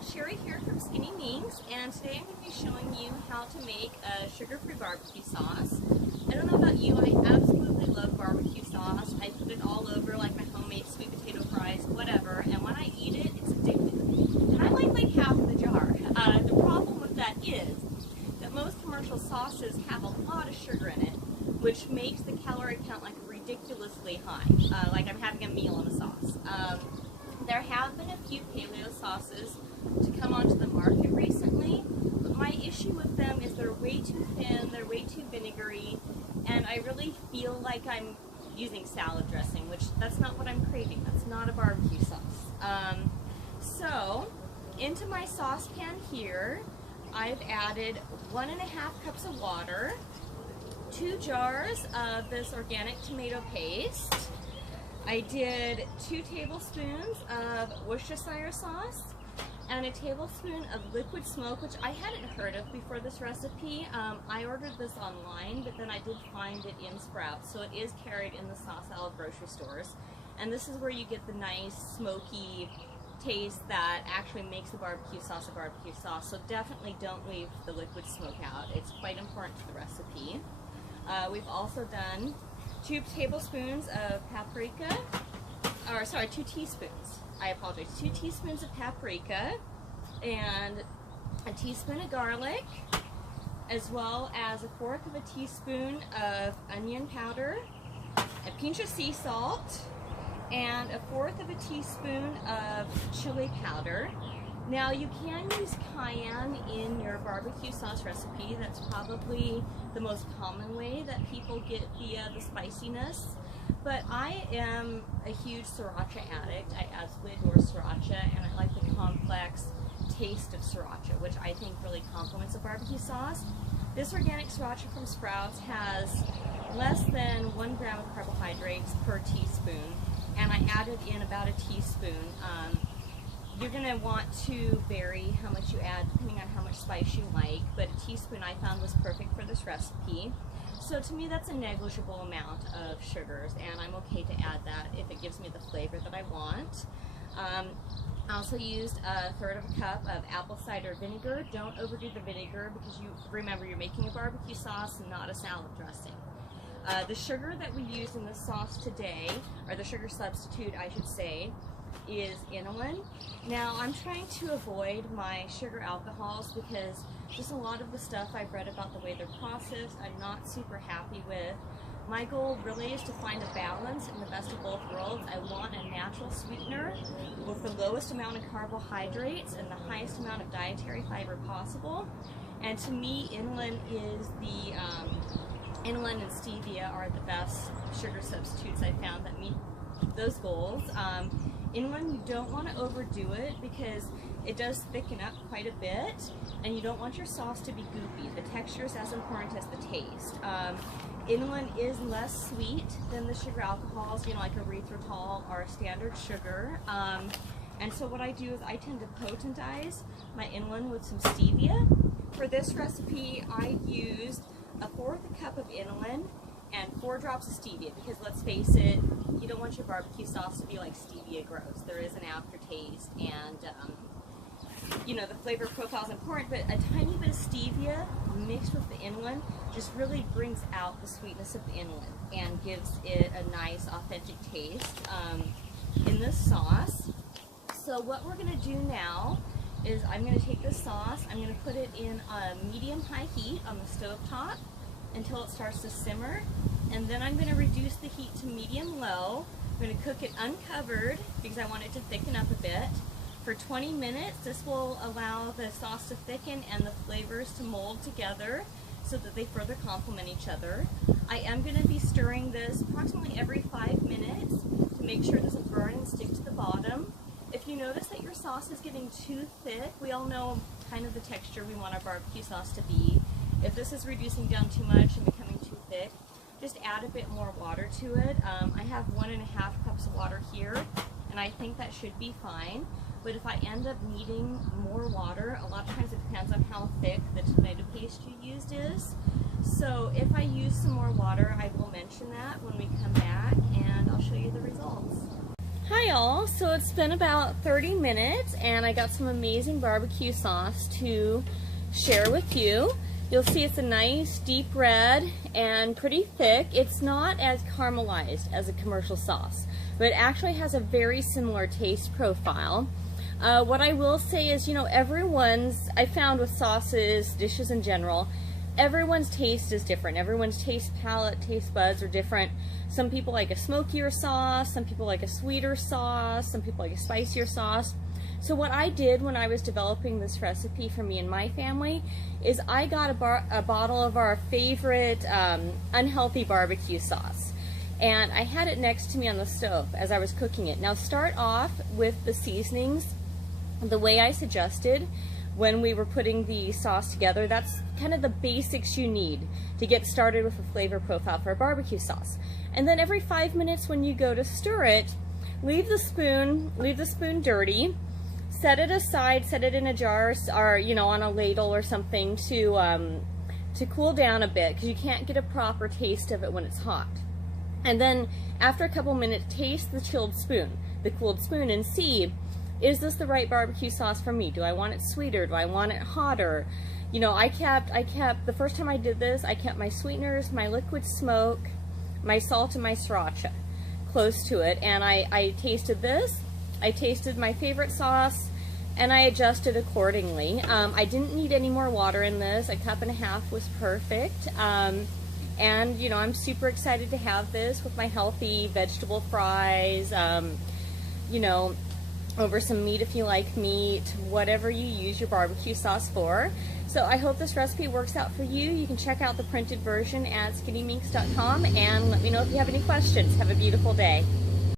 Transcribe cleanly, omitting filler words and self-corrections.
all, Sherry here from Skinny Minx, and today I'm going to be showing you how to make a sugar-free barbecue sauce. I don't know about you, I absolutely love barbecue sauce. I put it all over like my homemade sweet potato fries, whatever, and when I eat it, it's addictive. And I like half of the jar. The problem with that is that most commercial sauces have a lot of sugar in it, which makes the calorie count like ridiculously high, like I'm having a meal in a sauce. There have been a few paleo sauces to come onto the market recently, but my issue with them is they're way too thin, they're way too vinegary, and I really feel like I'm using salad dressing, which that's not what I'm craving. That's not a barbecue sauce. So, into my saucepan here, I've added 1.5 cups of water, 2 jars of this organic tomato paste. I did 2 tablespoons of Worcestershire sauce and a tablespoon of liquid smoke, which I hadn't heard of before this recipe. I ordered this online, but then I did find it in Sprouts, so it is carried in the sauce aisle grocery stores. And this is where you get the nice smoky taste that actually makes the barbecue sauce a barbecue sauce. So definitely don't leave the liquid smoke out. It's quite important to the recipe. We've also done 2 tablespoons of paprika, or sorry, 2 teaspoons. I apologize. 2 teaspoons of paprika and a teaspoon of garlic, as well as 1/4 of a teaspoon of onion powder, a pinch of sea salt, and 1/4 of a teaspoon of chili powder. Now you can use cayenne in your barbecue sauce recipe. That's probably the most common way that people get the spiciness. But I am a huge Sriracha addict. I absolutely adore Sriracha, and I like the complex taste of Sriracha, which I think really complements a barbecue sauce. This organic Sriracha from Sprouts has less than 1 gram of carbohydrates per teaspoon, and I added in about a teaspoon. You're going to want to vary how much you add depending on how much spice you like, but a teaspoon I found was perfect for this recipe. So to me that's a negligible amount of sugars, and I'm okay to add that if it gives me the flavor that I want. I also used 1/3 of a cup of apple cider vinegar. Don't overdo the vinegar because remember you're making a barbecue sauce and not a salad dressing. The sugar that we use in this sauce today, or the sugar substitute I should say, is inulin. Now I'm trying to avoid my sugar alcohols because just a lot of the stuff I've read about the way they're processed I'm not super happy with. My goal really is to find a balance in the best of both worlds. I want a natural sweetener with the lowest amount of carbohydrates and the highest amount of dietary fiber possible. And to me, inulin is the inulin and stevia are the best sugar substitutes I found that meet those goals. Inulin, you don't want to overdo it because it does thicken up quite a bit, and you don't want your sauce to be goopy. The texture is as important as the taste. Inulin is less sweet than the sugar alcohols, you know, like erythritol or standard sugar. And so what I do is I tend to potentize my inulin with some stevia. For this recipe, I used 1/4 cup of inulin and 4 drops of stevia, because let's face it, you don't want your barbecue sauce to be like stevia gross. There is an aftertaste, and you know, the flavor profile is important, but a tiny bit of stevia mixed with the inulin just really brings out the sweetness of the inulin and gives it a nice authentic taste in this sauce. So what we're going to do now is I'm going to take this sauce, I'm going to put it in a medium-high heat on the stove top until it starts to simmer, and then I'm going to reduce the heat to medium-low. I'm going to cook it uncovered because I want it to thicken up a bit for 20 minutes. This will allow the sauce to thicken and the flavors to mold together so that they further complement each other. I am going to be stirring this approximately every 5 minutes to make sure it doesn't burn and stick to the bottom. If you notice that your sauce is getting too thick, we all know kind of the texture we want our barbecue sauce to be. If this is reducing down too much and becoming too thick, just add a bit more water to it. I have 1.5 cups of water here, and I think that should be fine. But if I end up needing more water, a lot of times it depends on how thick the tomato paste you used is. So if I use some more water, I will mention that when we come back, and I'll show you the results. Hi all, so it's been about 30 minutes and I got some amazing barbecue sauce to share with you. You'll see it's a nice deep red and pretty thick. It's not as caramelized as a commercial sauce, but it actually has a very similar taste profile. What I will say is, I found with sauces, dishes in general, everyone's taste is different. Everyone's taste palette, taste buds are different. Some people like a smokier sauce, some people like a sweeter sauce, some people like a spicier sauce. So what I did when I was developing this recipe for me and my family is I got a bottle of our favorite unhealthy barbecue sauce. And I had it next to me on the stove as I was cooking it. Now start off with the seasonings the way I suggested when we were putting the sauce together. That's kind of the basics you need to get started with a flavor profile for a barbecue sauce. And then every 5 minutes when you go to stir it, leave the spoon dirty, set it aside, set it in a jar or on a ladle or something to cool down a bit, because you can't get a proper taste of it when it's hot. And then after a couple minutes, taste the cooled spoon, and see, is this the right barbecue sauce for me? Do I want it sweeter? Do I want it hotter? I kept, the first time I did this, I kept my sweeteners, my liquid smoke, my salt, and my sriracha close to it. And I tasted this, I tasted my favorite sauce, and I adjusted accordingly. I didn't need any more water in this. A cup and a half was perfect. And I'm super excited to have this with my healthy vegetable fries, over some meat if you like meat, whatever you use your barbecue sauce for. So I hope this recipe works out for you. You can check out the printed version at skinnyminx.com and let me know if you have any questions. Have a beautiful day.